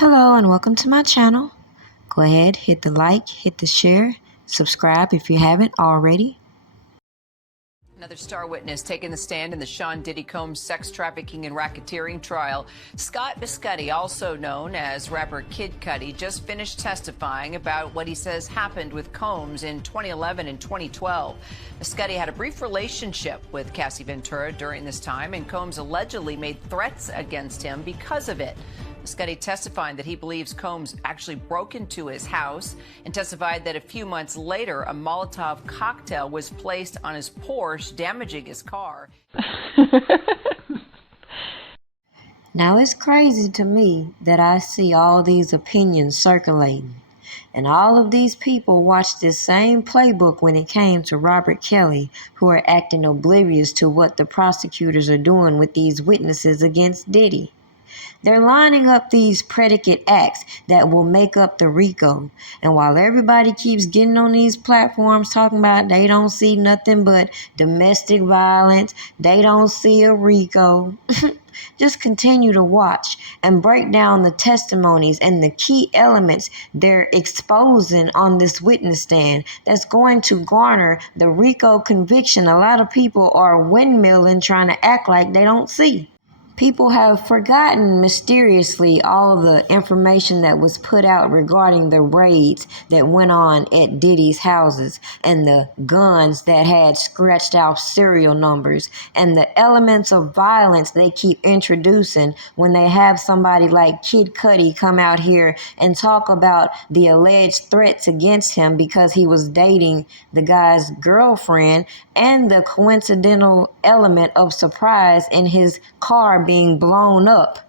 Hello and welcome to my channel. Go ahead, hit the like, hit the share, subscribe if you haven't already. Another star witness taking the stand in the Sean Diddy Combs sex trafficking and racketeering trial. Scott Biscotti, also known as rapper Kid Cudi, just finished testifying about what he says happened with Combs in 2011 and 2012. Biscotti had a brief relationship with Cassie Ventura during this time, and Combs allegedly made threats against him because of it. Cudi testified that he believes Combs actually broke into his house and testified that a few months later, a Molotov cocktail was placed on his Porsche, damaging his car. Now it's crazy to me that I see all these opinions circulating. And all of these people watched this same playbook when it came to Robert Kelly, who are acting oblivious to what the prosecutors are doing with these witnesses against Diddy. They're lining up these predicate acts that will make up the Rico. And while everybody keeps getting on these platforms talking about they don't see nothing but domestic violence, they don't see a Rico, just continue to watch and break down the testimonies and the key elements they're exposing on this witness stand that's going to garner the Rico conviction a lot of people are windmilling trying to act like they don't see. People have forgotten mysteriously all the information that was put out regarding the raids that went on at Diddy's houses and the guns that had scratched out serial numbers and the elements of violence they keep introducing when they have somebody like Kid Cudi come out here and talk about the alleged threats against him because he was dating the guy's girlfriend and the coincidental element of surprise in his car being blown up.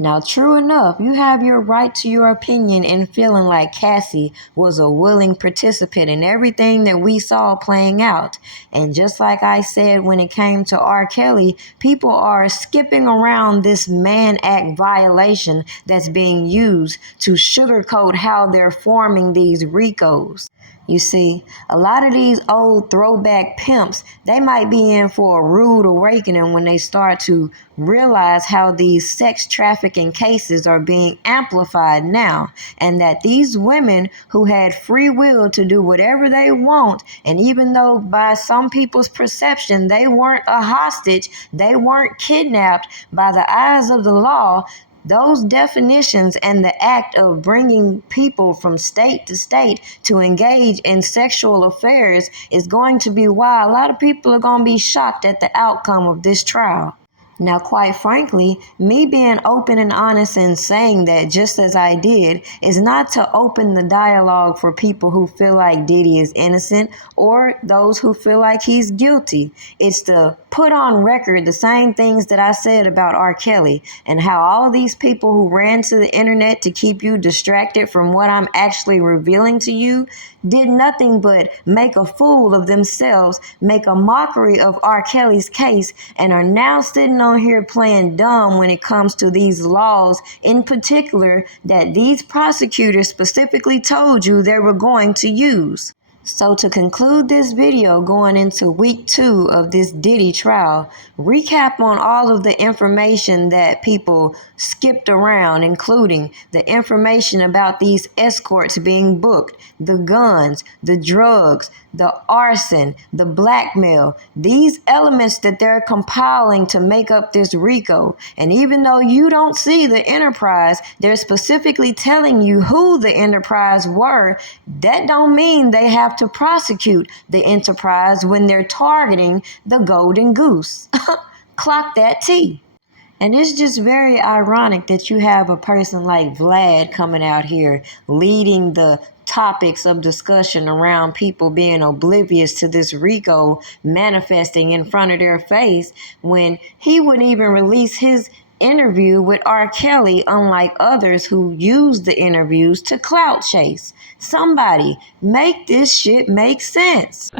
Now, true enough, you have your right to your opinion in feeling like Cassie was a willing participant in everything that we saw playing out. And just like I said when it came to R. Kelly, people are skipping around this Mann Act violation that's being used to sugarcoat how they're forming these RICOs. You see, a lot of these old throwback pimps, they might be in for a rude awakening when they start to realize how these sex trafficking cases are being amplified now, and that these women who had free will to do whatever they want, and even though by some people's perception they weren't a hostage, they weren't kidnapped by the eyes of the law, those definitions and the act of bringing people from state to state to engage in sexual affairs is going to be why a lot of people are going to be shocked at the outcome of this trial. Now, quite frankly, me being open and honest and saying that just as I did is not to open the dialogue for people who feel like Diddy is innocent or those who feel like he's guilty. It's to put on record the same things that I said about R. Kelly and how all these people who ran to the internet to keep you distracted from what I'm actually revealing to you did nothing but make a fool of themselves, make a mockery of R. Kelly's case, and are now sitting on here playing dumb when it comes to these laws in particular that these prosecutors specifically told you they were going to use. So to conclude this video going into week 2 of this Diddy trial, recap on all of the information that people skipped around, including the information about these escorts being booked, the guns, the drugs, the arson, the blackmail, these elements that they're compiling to make up this Rico. And even though you don't see the enterprise, they're specifically telling you who the enterprise were. That don't mean they have to prosecute the enterprise when they're targeting the golden goose. Clock that T. And it's just very ironic that you have a person like Vlad coming out here leading the topics of discussion around people being oblivious to this Rico manifesting in front of their face when he wouldn't even release his interview with R. Kelly, unlike others who use the interviews to clout chase. Somebody make this shit make sense.